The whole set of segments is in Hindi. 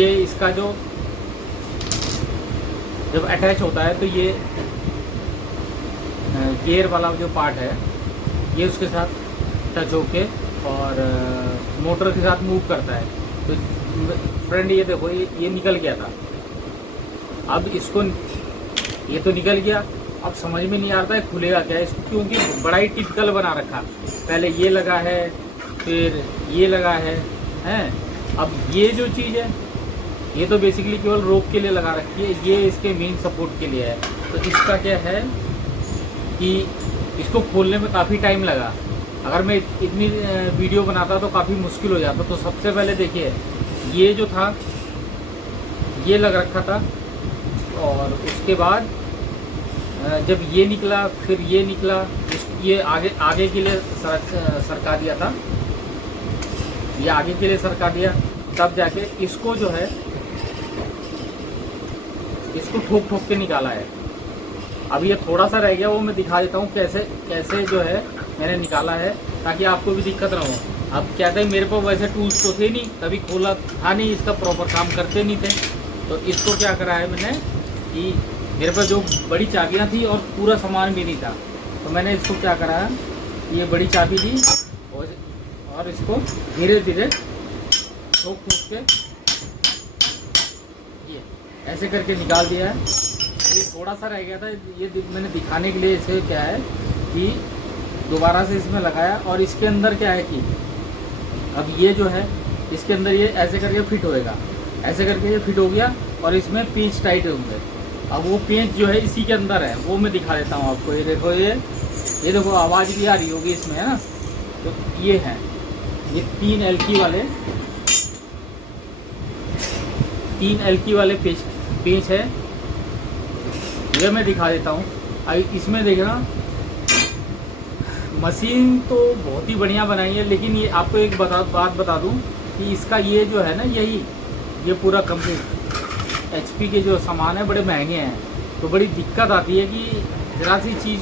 ये इसका जो जब अटैच होता है तो ये गियर वाला जो पार्ट है ये उसके साथ टच होके और मोटर के साथ मूव करता है। तो फ्रेंड ये देखो ये निकल गया था। अब इसको ये तो निकल गया, अब समझ में नहीं आता है खुलेगा क्या इसको, क्योंकि बड़ा ही टिपिकल बना रखा। पहले ये लगा है, फिर ये लगा है, हैं। अब ये जो चीज़ है ये तो बेसिकली केवल रोक के लिए लगा रखी है, ये इसके मेन सपोर्ट के लिए है। तो इसका क्या है कि इसको खोलने में काफ़ी टाइम लगा। अगर मैं इतनी वीडियो बनाता तो काफ़ी मुश्किल हो जाता। तो सबसे पहले देखिए ये जो था ये लग रखा था, और उसके बाद जब ये निकला फिर ये निकला, ये आगे के लिए सरका दिया था, ये आगे के लिए सरका दिया, तब जाके इसको जो है इसको ठोक ठोक के निकाला है। अब ये थोड़ा सा रह गया, वो मैं दिखा देता हूँ कैसे कैसे जो है मैंने निकाला है, ताकि आपको भी दिक्कत ना हो। अब क्या था, मेरे पास वैसे टूल्स तो थे नहीं, कभी खोला था नहीं, इसका प्रॉपर काम करते नहीं थे। तो इसको क्या करा है मैंने कि मेरे पास जो बड़ी चाबियाँ थी और पूरा सामान भी नहीं था, तो मैंने इसको क्या करा है, ये बड़ी चाबी ली और इसको धीरे धीरे ठोक ठोक के ये ऐसे करके निकाल दिया है। ये थोड़ा सा रह गया था, ये मैंने दिखाने के लिए इसे क्या है कि दोबारा से इसमें लगाया। और इसके अंदर क्या है कि अब ये जो है इसके अंदर ये ऐसे करके फिट होएगा, ऐसे करके ये फिट हो गया और इसमें पेंच टाइट होंगे। अब वो पेंच जो है इसी के अंदर है, वो मैं दिखा देता हूँ आपको। ये देखो ये देखो आवाज़ भी आ रही होगी इसमें, है ना। तो ये है, ये 3 एल की वाले पेंच है, ये मैं दिखा देता हूँ। अब इसमें देखना, मशीन तो बहुत ही बढ़िया बनाई है, लेकिन ये आपको एक बात बता दूँ कि इसका ये जो है ना, ये पूरा कंप्लीट HP के जो सामान है बड़े महंगे हैं। तो बड़ी दिक्कत आती है कि जरा सी चीज़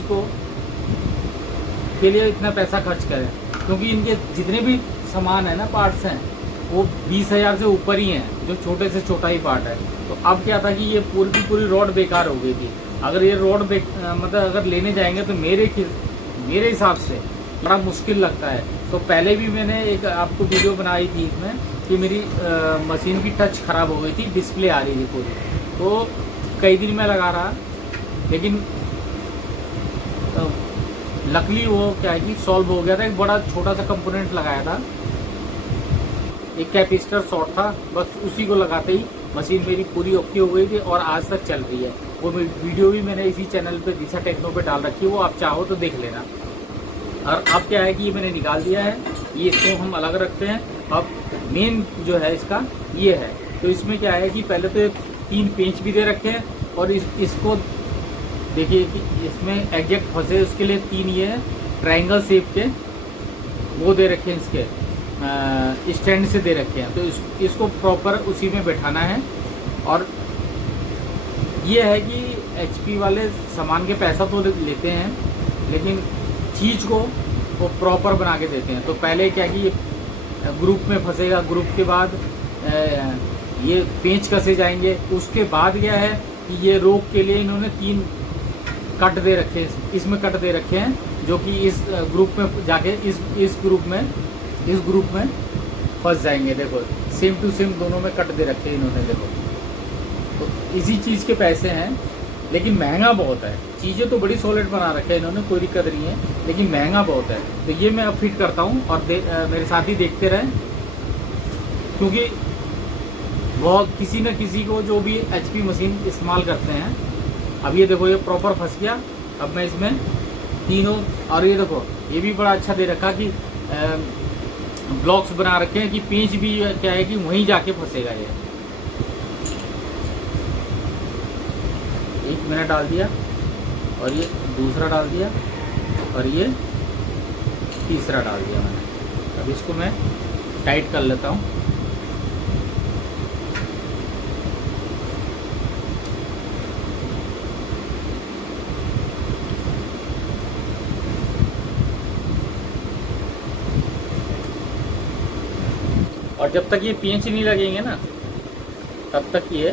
के लिए इतना पैसा खर्च करें, क्योंकि इनके जितने भी सामान है ना, पार्ट्स हैं, वो 20,000 से ऊपर ही हैं, जो छोटे से छोटा ही पार्ट है। तो अब क्या था कि ये पूरी की पूरी रॉड बेकार हो गई थी। अगर ये रॉड मतलब अगर लेने जाएंगे तो मेरे हिसाब से बड़ा मुश्किल लगता है। तो पहले भी मैंने एक आपको वीडियो बनाई थी इसमें कि मेरी मशीन की टच ख़राब हो गई थी, डिस्प्ले आ रही थी पूरी। तो कई दिन मैं लगा रहा, लेकिन लकली वो क्या है कि सॉल्व हो गया था। एक बड़ा छोटा सा कंपोनेंट लगाया था, एक कैपेसिटर शॉर्ट था, बस उसी को लगाते ही मशीन मेरी पूरी ओके हो गई थी और आज तक चल रही है। वो वीडियो भी मैंने इसी चैनल पे दिशा टेक्नो पे डाल रखी है, वो आप चाहो तो देख लेना। और अब क्या है कि ये मैंने निकाल दिया है, ये इसको हम अलग रखते हैं। अब मेन जो है इसका ये है। तो इसमें क्या है कि पहले तो 3 पेंच भी दे रखे हैं, और इसको देखिए कि इसमें एग्जैक्ट फंसे उसके लिए 3 ये ट्रायंगल शेप के वो दे रखे हैं, इसके स्टैंड से दे रखे हैं। तो इसको प्रॉपर उसी में बैठाना है। और ये है कि HP वाले सामान के पैसा तो लेते हैं, लेकिन चीज़ को वो प्रॉपर बना के देते हैं। तो पहले क्या कि ये ग्रुप में फंसेगा, ग्रुप के बाद ये पेंच कसे जाएंगे, उसके बाद क्या है कि ये रोक के लिए इन्होंने 3 कट दे रखे हैं, इसमें कट दे रखे हैं, जो कि इस ग्रुप में जाके इस ग्रुप में फंस जाएंगे। देखो सेम टू सेम दोनों में कट दे रखे हैं इन्होंने, देखो। तो इसी चीज़ के पैसे हैं, लेकिन महंगा बहुत है। चीज़ें तो बड़ी सॉलिड बना रखे हैं इन्होंने, कोई दिक्कत नहीं है, लेकिन महंगा बहुत है। तो ये मैं अब फिट करता हूँ और मेरे साथ ही देखते रहें, क्योंकि बहुत किसी न किसी को जो भी HP मशीन इस्तेमाल करते हैं। अब ये देखो ये प्रॉपर फंस गया। अब मैं इसमें तीनों, और ये देखो ये भी बड़ा अच्छा दे रखा कि ब्लॉक्स बना रखे हैं कि पेंच भी क्या है कि वहीं जाके फंसेगा। ये एक मैंने डाल दिया, और ये दूसरा डाल दिया, और ये तीसरा डाल दिया मैंने। अब इसको मैं टाइट कर लेता हूँ। और जब तक ये पेंच नहीं लगेंगे ना, तब तक ये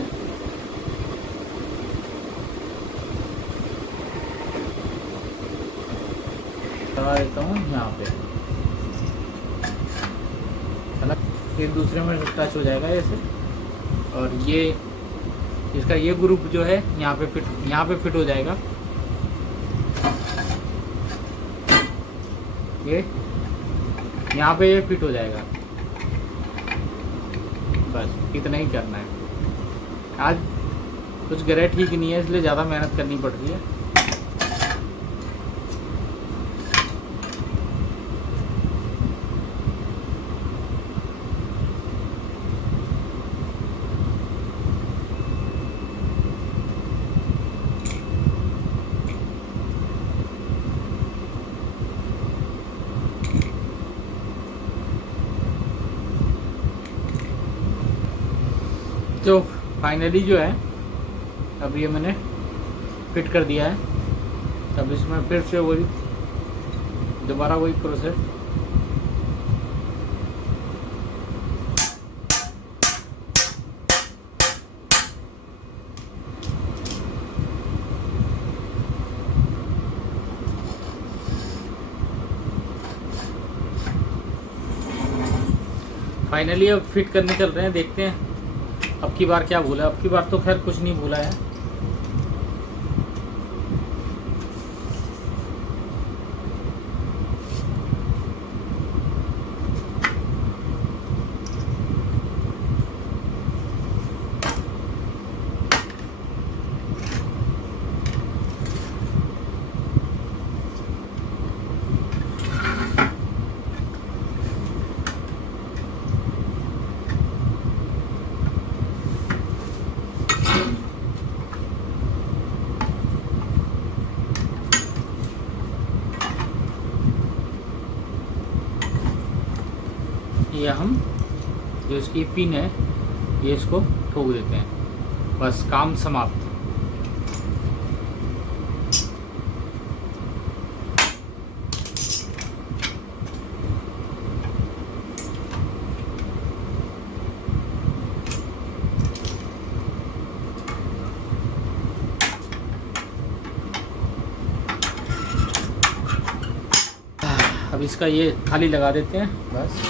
लगा देता हूँ यहाँ पे, है ना, एक दूसरे में टच हो जाएगा ऐसे। और ये इसका ये ग्रुप जो है यहाँ पे फिट हो जाएगा। ये यहाँ पे ये फिट हो जाएगा। बस इतना ही करना है। आज कुछ ग्रे ठीक नहीं है, इसलिए ज़्यादा मेहनत करनी पड़ रही है। तो फाइनली जो है अब ये मैंने फिट कर दिया है। अब इसमें फिर से वही दोबारा वही प्रोसेस। फाइनली अब फिट करने चल रहे हैं, देखते हैं अब की बार क्या भूला। अब की बार तो खैर कुछ नहीं भूला है। ये हम जो इसकी पिन है ये इसको ठोक देते हैं, बस काम समाप्त। अब इसका ये खाली लगा देते हैं बस।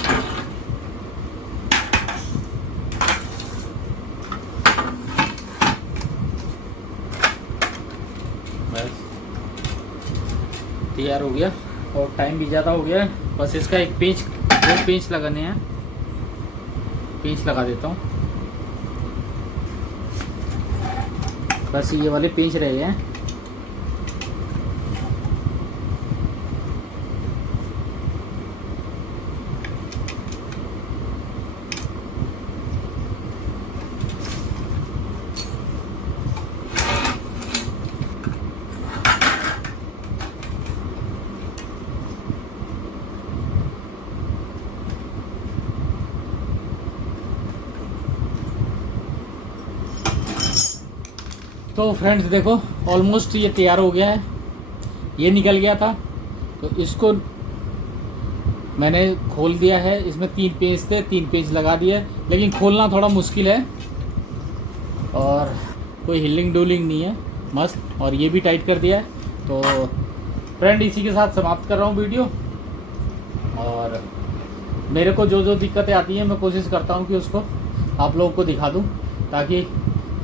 तैयार हो गया और टाइम भी ज़्यादा हो गया है। बस इसका एक पेंच, दो पेंच लगाने हैं। पेंच लगा देता हूँ, बस ये वाले पेंच रह गए हैं। तो फ्रेंड्स देखो ऑलमोस्ट ये तैयार हो गया है। ये निकल गया था तो इसको मैंने खोल दिया है। इसमें 3 पेंच थे, 3 पेंच लगा दिए, लेकिन खोलना थोड़ा मुश्किल है और कोई हिलिंग डुलिंग नहीं है, मस्त। और ये भी टाइट कर दिया है। तो फ्रेंड इसी के साथ समाप्त कर रहा हूँ वीडियो। और मेरे को जो जो दिक्कतें आती हैं मैं कोशिश करता हूँ कि उसको आप लोगों को दिखा दूँ, ताकि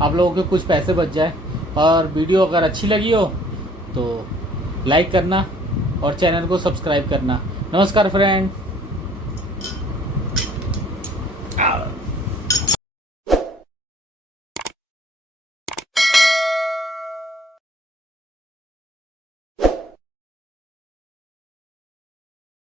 आप लोगों के कुछ पैसे बच जाए। और वीडियो अगर अच्छी लगी हो तो लाइक करना और चैनल को सब्सक्राइब करना। नमस्कार फ्रेंड।